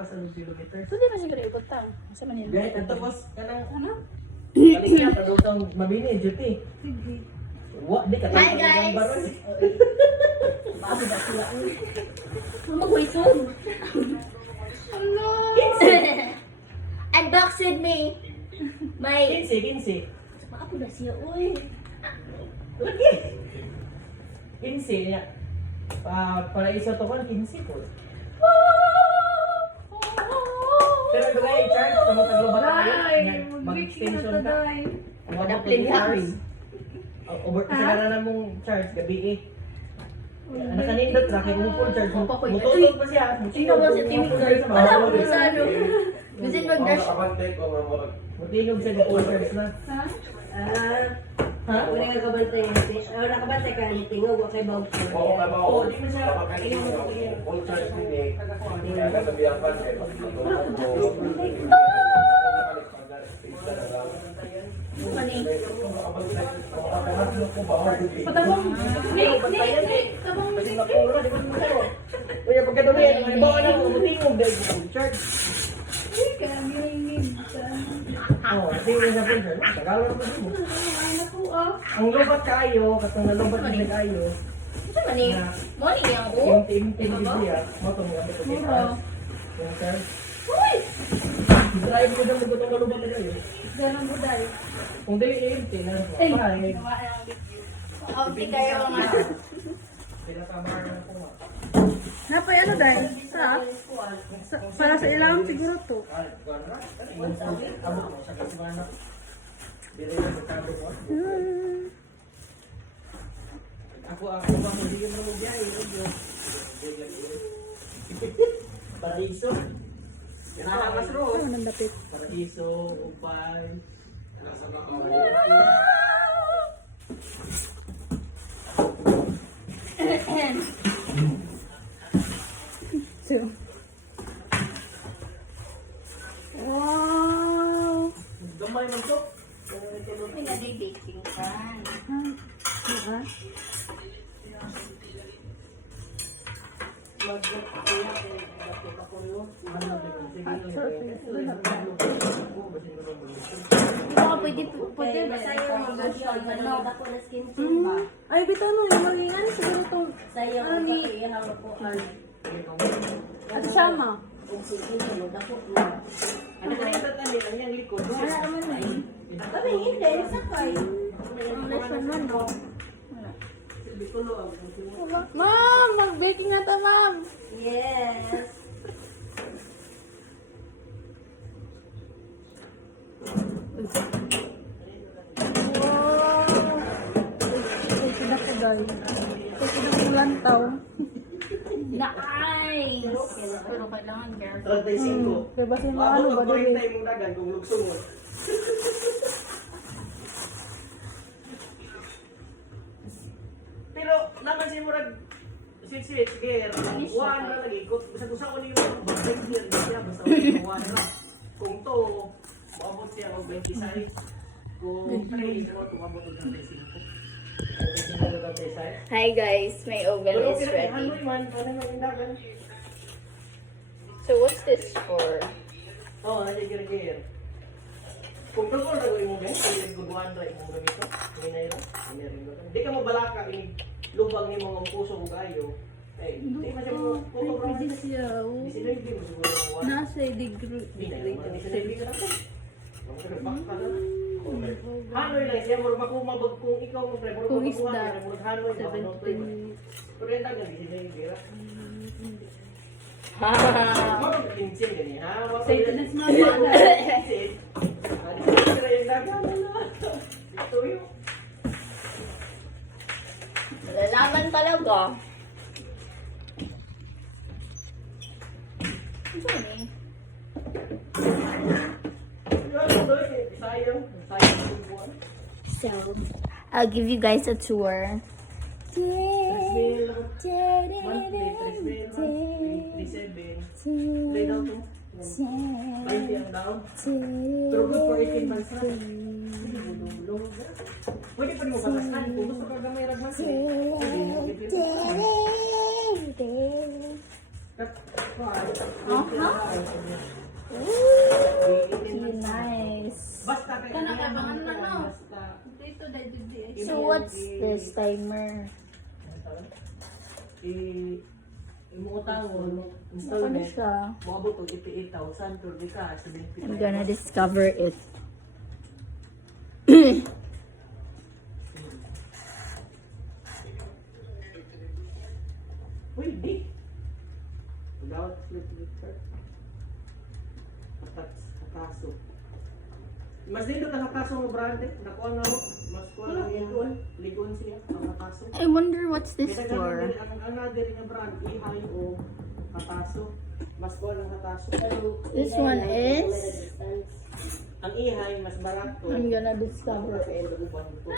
pa sa kilometers. Ito din na siguro ikot tang. Sa Manila. Gaya ito boss, kanang Ano? balik niya pa daw tang mabini duty. Sige. Wa di ka Hi, guys. Bago ba sila? Mag-waiton. Hello. Unbox with me. My 15. ako na siya, uy. Lagi. 15 niya. Para isa to kan 15 po. Pero ito guys, charge sa mga taglobat tayo. Mag-extension ka. Daplin house. Over kasi na mong charge gabi eh. Ano kanindot ra kay mo full charge mo. Mututog pa siya. Sino ba si Timmy Girl? Wala ko na sa ano. Bisin mag-dash. Mutinog siya full charge na. Ha? Wala nga kabantay natin. Wala kabantay ka ni Tingo, wala kay Bob. Oo, kaya mga Oo, di mo siya. full charge din eh. Kaya kasabihan eh. Patabang. Tabang. Kasi makura, di ba mo siya? Kaya pagkadumi, halimbawa na mutinog dahil full charge. Oo, kasi yung sa full charge, tagalan mo din mo. Ang lobat kayo, katong nalobat na kayo, Ito man eh. Morning yan ko. tim siya, moto mo gamit ko Mura. yung sir. Uy! Drive ko dyan magutong nalobat na kayo. Ganun mo dahil. Kung di empty na, Ay. bye. Outi kayo mga. Pinatamar na po nga. Napay ano dahil? Para sa ilang siguro to. Abot mo, sakit mo anak. Dili na magkabot mo. Ako ba, hindi yung mga biyahe, Paraiso. Nakakamas ro. Ano nang dapit? Paraiso, Upay. So. Wow. Gamay man to. Pinag-baking pan. Diba? Di ba pwede ba sa'yo mag-lotion? Ano? Ako na skin tone ba? Ay, bitaw no, yung malingan siguro to. Sa'yo Ano ko ni- pakiyahang ko. At sama. Kung sige mo, dako na. Ano ka nito tani ang yang likod? Wala naman na eh. Kami hindi, sakay. Ang lesson man, no? Bikulo ang Ma'am, mag-baking na to, ma'am. Yes. Wow. Ay, sila ko dahil. Ay, sila ko lantaw. Nice! Pero kailangan careful. 35. Diba sa mga ano Ano ba ba dali? tayo mong dagan kung lugsong mo? Pero naman si murag switch gear. One na lagi ko. Basta usa ko ni back gear siya basta one na. Kung to maabot siya og 26. Kung 3 ko tumabot og 35. Hi guys, my oven Pero is ready. hanoy man, ano man yung dagan? So what's this for? Oo, nasa gear. Kung tulong na gawin mo ba, kung guguhan na imong gamito, hinayro, hindi ka mabalaka, lubang ni mga puso o gayo, hindi man siya mo puto ba? Pwede siya. oh. Hindi sila hindi mo siguro makuha. Nasa degree. Hindi na naman, hindi sila hindi ka na. Bakka na. Hanoy lang siya, murag makumabag kung ikaw mo, murag Kung is makuha, that murag hanoy, 17 minutes. pero yung dagan, hindi sila hindi ka. Ha! Murag pinsin gani, ha? Say to this ma'am. Pinsin. Ano sila yung dagan na? Ito yun. Malalaman talaga. Ano eh? Sayang yung buwan. So, I'll give you guys a tour. Tresville, monthly, Tresville, monthly, 37. Lay down to. 20 ang down. Pero good for 18 months na. Pwede pa rin mo balaskan. Kung gusto ka gamay ragman, pwede mo. Nice. Basta kay Kana ka bang ano lang no? basta Dito dahil dito. So what's this timer? imutangon Ano installment siya? moabot og 88,000 to di ka 75. I'm gonna discover it. Pwede. Without flip. Hataso. Mas dito ka hataso ng brand eh. Nakuha nga mo. Mas kuha nga ligon. Ligon siya. Ang hataso. I wonder what's this Kaya for. ang another nga brand, ihay o hataso. Mas kuha ng hataso. This one is, Ang ihay, mas barato. I'm gonna discover it. Uban ko.